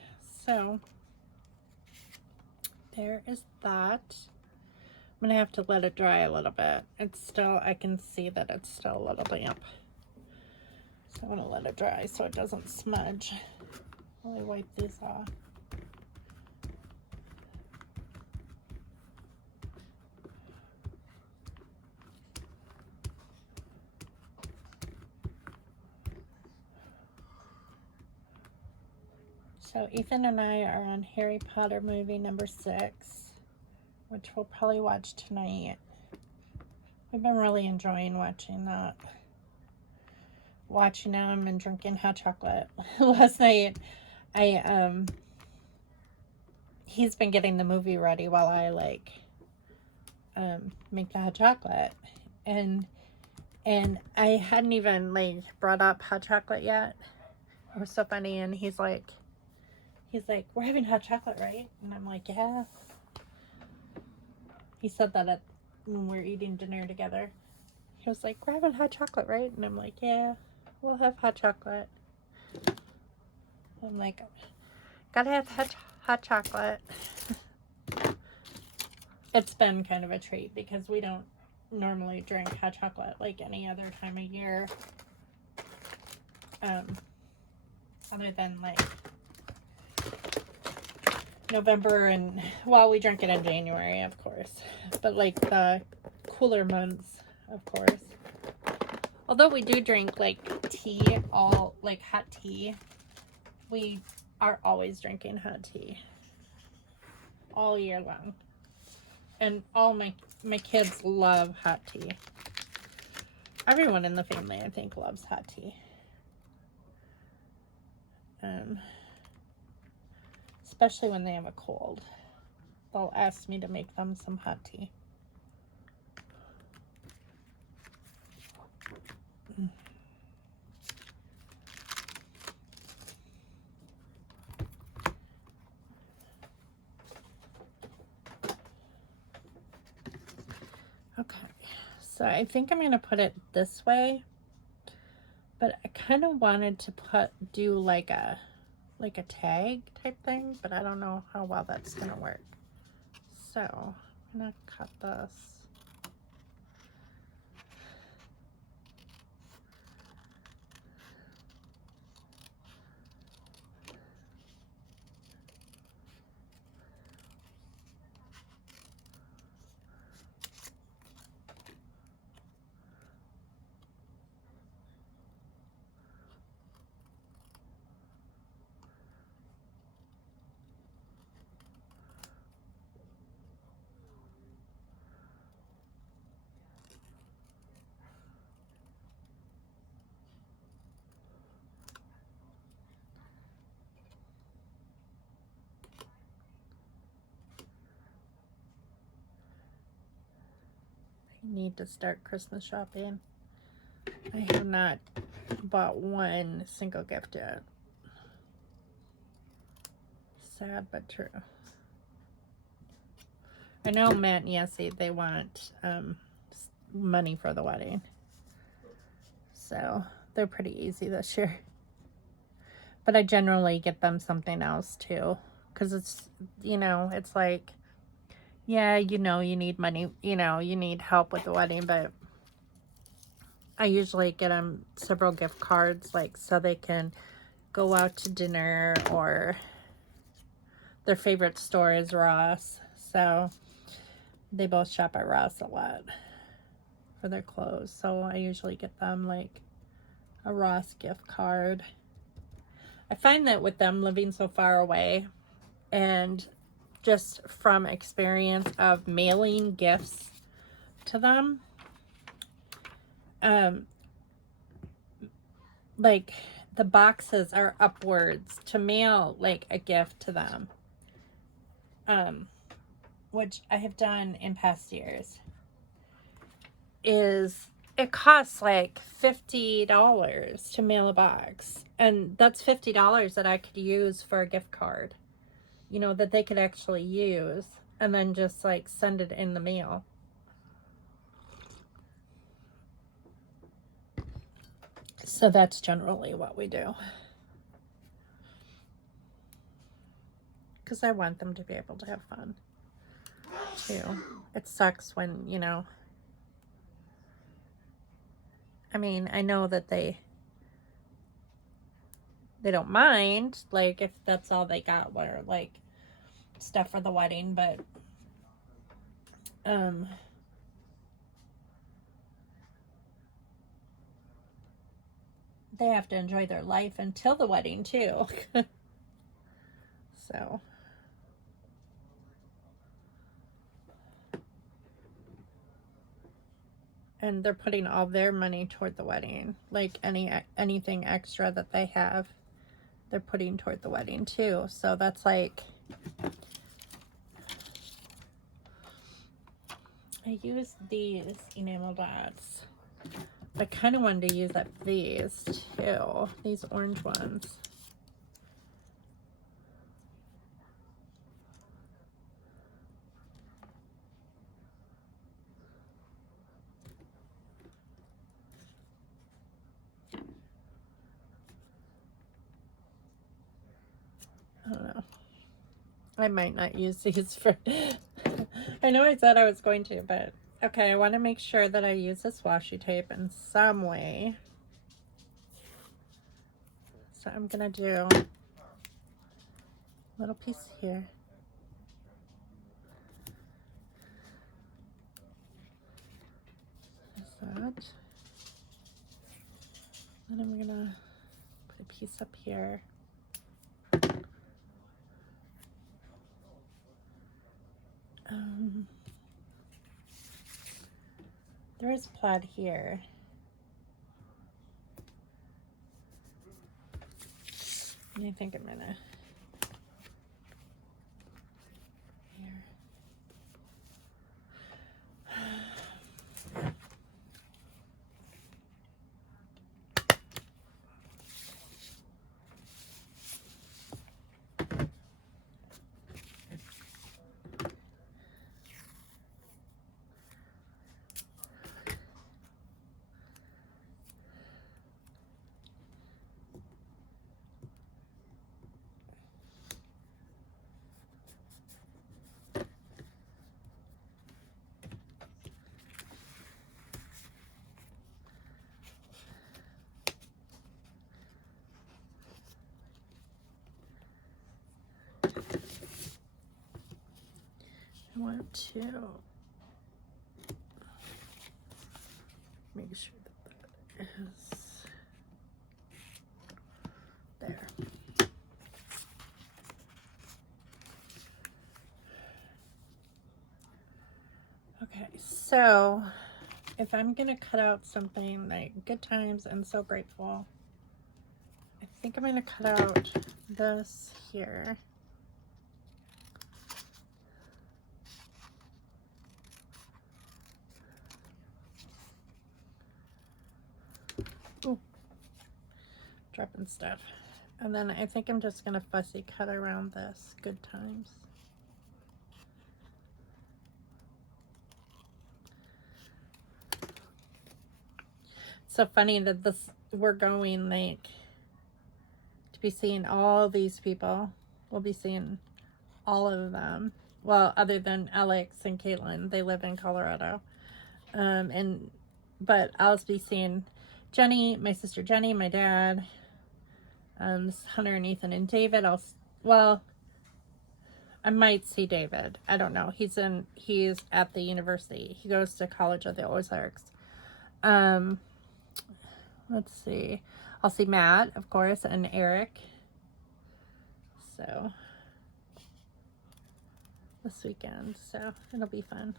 so there is that. I'm gonna have to let it dry a little bit. It's still, I can see that it's still a little damp. So I'm gonna let it dry so it doesn't smudge while I wipe these off. So Ethan and I are on Harry Potter movie number 6, which we'll probably watch tonight. We've been really enjoying watching that. Watching them and drinking hot chocolate. Last night, he's been getting the movie ready while I make the hot chocolate. And I hadn't even brought up hot chocolate yet. It was so funny, and he's like, we're having hot chocolate, right? And I'm like, yeah. He said that when we were eating dinner together. He was like, we're having hot chocolate, right? And I'm like, yeah, we'll have hot chocolate. I'm like, gotta have hot chocolate. It's been kind of a treat because we don't normally drink hot chocolate like any other time of year. Other than November and, well, we drink it in January, of course. But the cooler months, of course. Although we do drink tea, hot tea. We are always drinking hot tea. All year long. And all my kids love hot tea. Everyone in the family, I think, loves hot tea. Especially when they have a cold. They'll ask me to make them some hot tea. Okay, so I think I'm going to put it this way, but I kind of wanted to do like a tag type thing, but I don't know how well that's going to work. So I'm going to cut this. Need to start Christmas shopping. I have not bought one single gift yet. Sad but true. I know Matt and Yessie, they want money for the wedding. So they're pretty easy this year. But I generally get them something else too. Because it's, it's like, yeah, you need money, you need help with the wedding, but I usually get them several gift cards, so they can go out to dinner, or their favorite store is Ross, so they both shop at Ross a lot for their clothes, so I usually get them a Ross gift card. I find that with them living so far away, and just from experience of mailing gifts to them, the boxes are upwards to mail a gift to them, which I have done in past years. It costs $50 to mail a box, and that's $50 that I could use for a gift card, that they could actually use, and then just send it in the mail. So that's generally what we do. Because I want them to be able to have fun, too. It sucks when, I mean, I know that they don't mind, if that's all they got were, stuff for the wedding, but, they have to enjoy their life until the wedding, too. So. And they're putting all their money toward the wedding. Like anything extra that they have, they're putting toward the wedding too. So that's like, I used these enamel dots. I kind of wanted to use up these too. These orange ones. I don't know. I might not use these for... I know I said I was going to, but... Okay, I want to make sure that I use this washi tape in some way. So I'm going to do a little piece here. There's that. And I'm going to put a piece up here. There is plaid here. I think I'm gonna here. I want to make sure that is there. Okay, so if I'm gonna cut out something like Good Times and So Grateful, I think I'm gonna cut out this here. Ooh, dropping stuff. And then I think I'm just gonna fussy cut around this Good Times. So funny that this, we're going like to be seeing all these people. We'll be seeing all of them. Well, other than Alex and Caitlin, they live in Colorado. But I'll be seeing Jenny, my sister Jenny, my dad, Hunter and Ethan and David. I might see David. I don't know. He's at the university. He goes to College of the Ozarks. Let's see. I'll see Matt, of course, and Eric. So this weekend. So it'll be fun.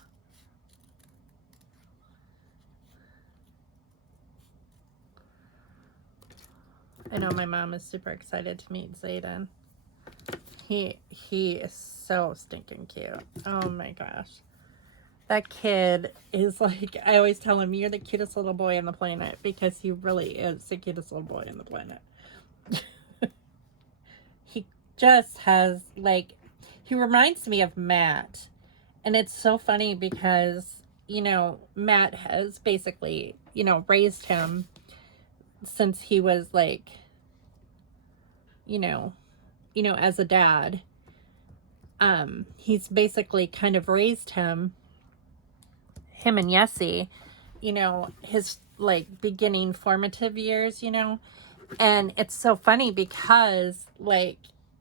I know my mom is super excited to meet Zayden. He is so stinking cute. Oh my gosh. That kid is like, I always tell him, you're the cutest little boy on the planet, because he really is the cutest little boy on the planet. He just has like, he reminds me of Matt. And it's so funny because, you know, Matt has basically, you know, raised him since he was like, you know, as a dad. He's basically kind of raised him and Yessie, you know, his like beginning formative years, you know. And it's so funny because like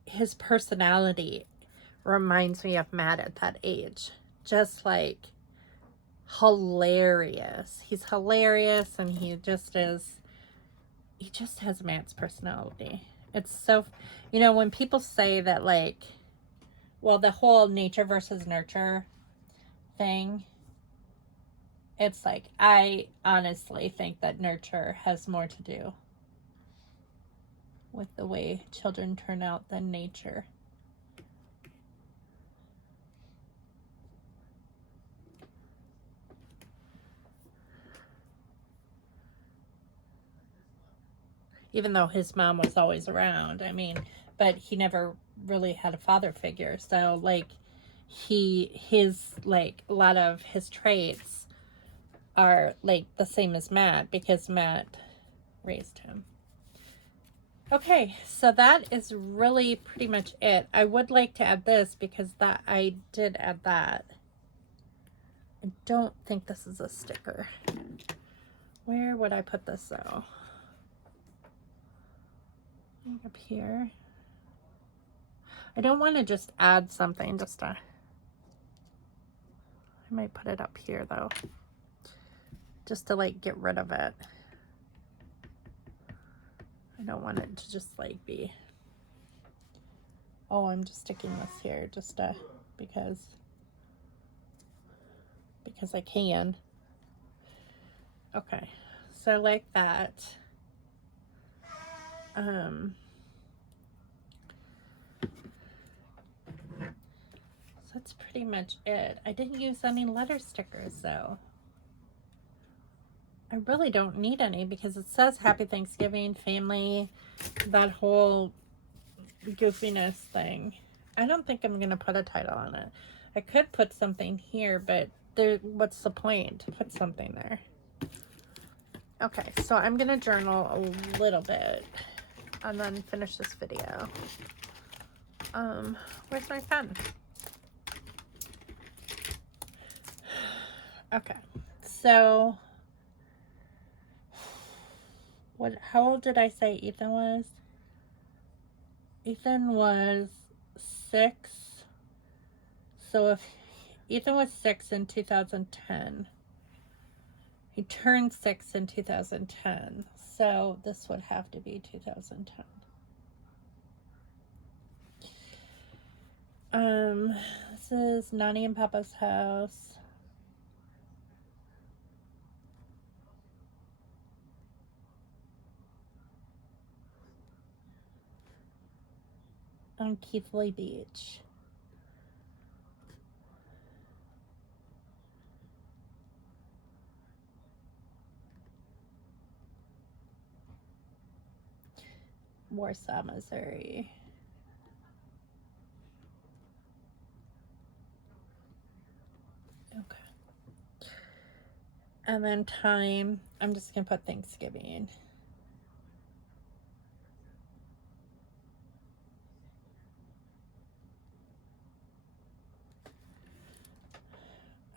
his personality reminds me of Matt at that age. Just like hilarious. He's hilarious, and he just has Matt's personality. It's so, you know, when people say that like well, the whole nature versus nurture thing, it's like, I honestly think that nurture has more to do with the way children turn out than nature. Even though his mom was always around, I mean, but he never really had a father figure. So, like, like, a lot of his traits are, like, the same as Matt because Matt raised him. Okay, so that is really pretty much it. I would like to add this because I did add that. I don't think this is a sticker. Where would I put this though? Up here. I don't want to just add something, I might put it up here though, just to like get rid of it. I don't want it to just like be, oh, I'm just sticking this here just because I can. Okay, so like that. So that's pretty much it. I didn't use any letter stickers though. I really don't need any because it says Happy Thanksgiving, family, that whole goofiness thing. I don't think I'm gonna put a title on it. I could put something here, but what's the point to put something there? Okay, so I'm gonna journal a little bit and then finish this video. Where's my pen? Okay, so how old did I say Ethan was? Ethan was 6. So if Ethan was 6 in 2010, he turned 6 in 2010. So this would have to be 2010. This is Nani and Papa's house. On Keithley Beach. Warsaw, Missouri. Okay. And then time, I'm just gonna put Thanksgiving.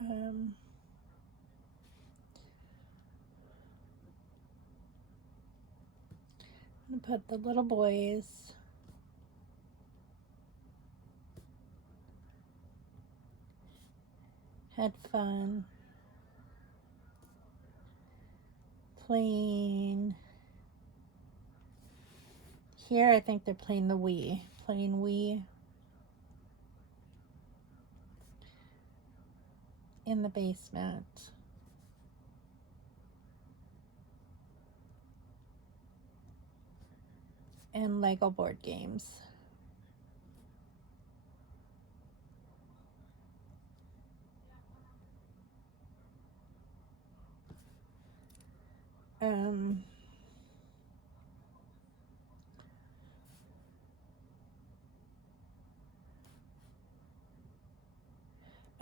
I'm gonna put the little boys. Had fun. Playing. Here I think they're playing the Wii. Playing Wii. In the basement. And Lego board games.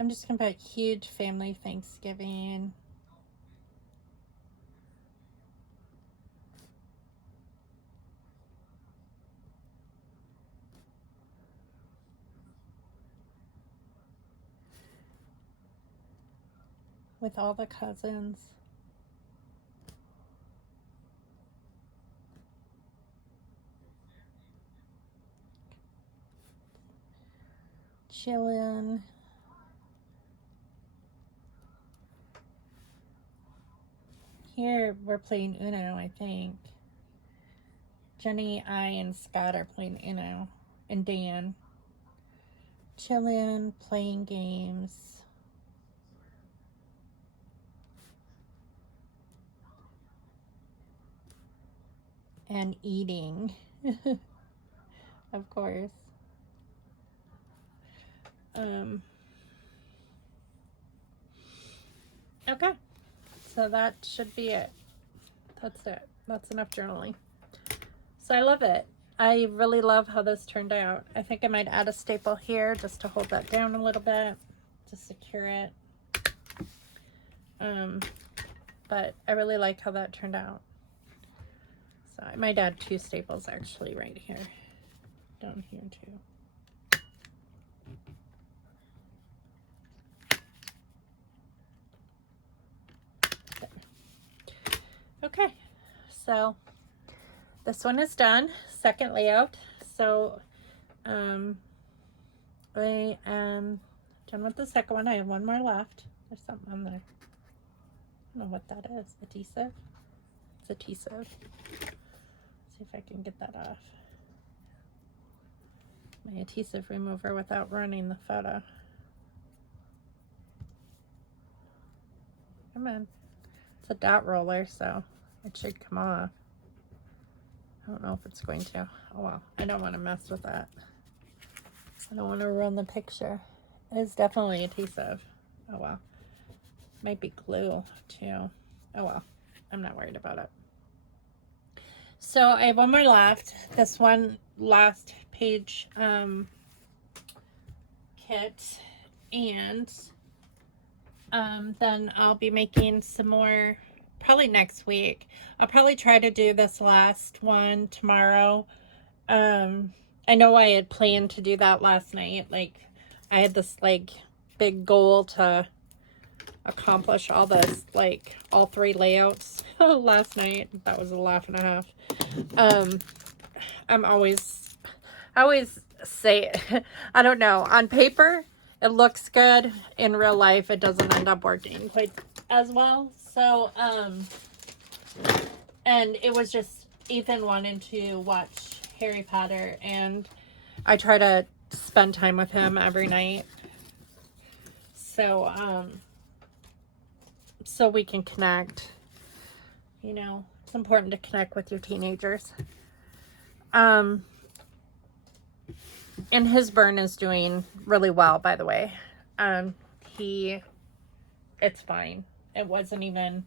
I'm just gonna put huge family Thanksgiving. With all the cousins. Chilling. Here we're playing Uno, I think. Jenny, I, and Scott are playing Uno. And Dan. chilling, playing games. And eating, of course. Okay, so that should be it. That's it. That's enough journaling. So I love it. I really love how this turned out. I think I might add a staple here just to hold that down a little bit, to secure it. But I really like how that turned out. So I might add 2 staples actually right here, down here too. There. Okay, so this one is done, second layout. So I am done with the second one. I have one more left. There's something on there. I don't know what that is. Adhesive? It's adhesive. See if I can get that off. My adhesive remover without ruining the photo. Come on. It's a dot roller, so it should come off. I don't know if it's going to. Oh well, I don't want to mess with that. I don't want to ruin the picture. It is definitely adhesive. Oh well. Might be glue too. Oh well, I'm not worried about it. So I have one more left. This one last page kit, and then I'll be making some more probably next week. I'll probably try to do this last one tomorrow. I know I had planned to do that last night. Like I had this like big goal to accomplish all this, like all 3 layouts last night. That was a laugh and a half. I always say, I don't know, on paper it looks good. In real life it doesn't end up working quite as well. So and it was just Ethan wanted to watch Harry Potter, and I try to spend time with him every night. So so we can connect. You know, it's important to connect with your teenagers. And his burn is doing really well, by the way. It's fine. It wasn't even,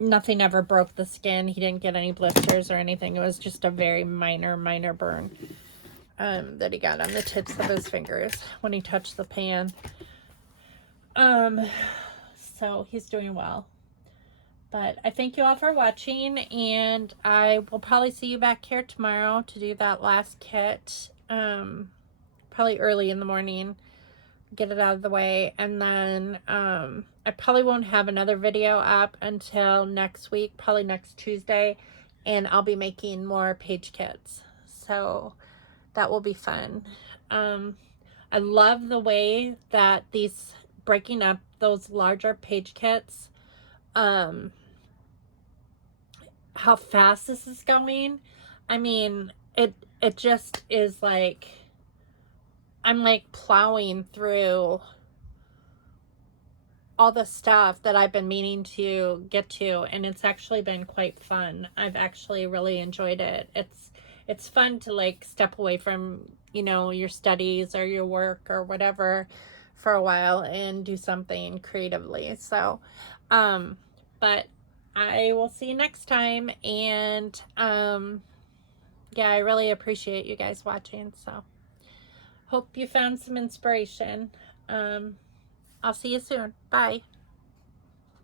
nothing ever broke the skin. He didn't get any blisters or anything. It was just a very minor burn that he got on the tips of his fingers when he touched the pan. So he's doing well. But I thank you all for watching, and I will probably see you back here tomorrow to do that last kit. Probably early in the morning, get it out of the way, and then I probably won't have another video up until next week, probably next Tuesday, and I'll be making more page kits, so that will be fun. I love the way that these breaking up those larger page kits, how fast this is going. I mean, it just is like, I'm like plowing through all the stuff that I've been meaning to get to, and it's actually been quite fun. I've actually really enjoyed it. It's fun to like step away from, you know, your studies or your work or whatever for a while and do something creatively. So but I will see you next time, and yeah, I really appreciate you guys watching, so hope you found some inspiration. I'll see you soon. Bye.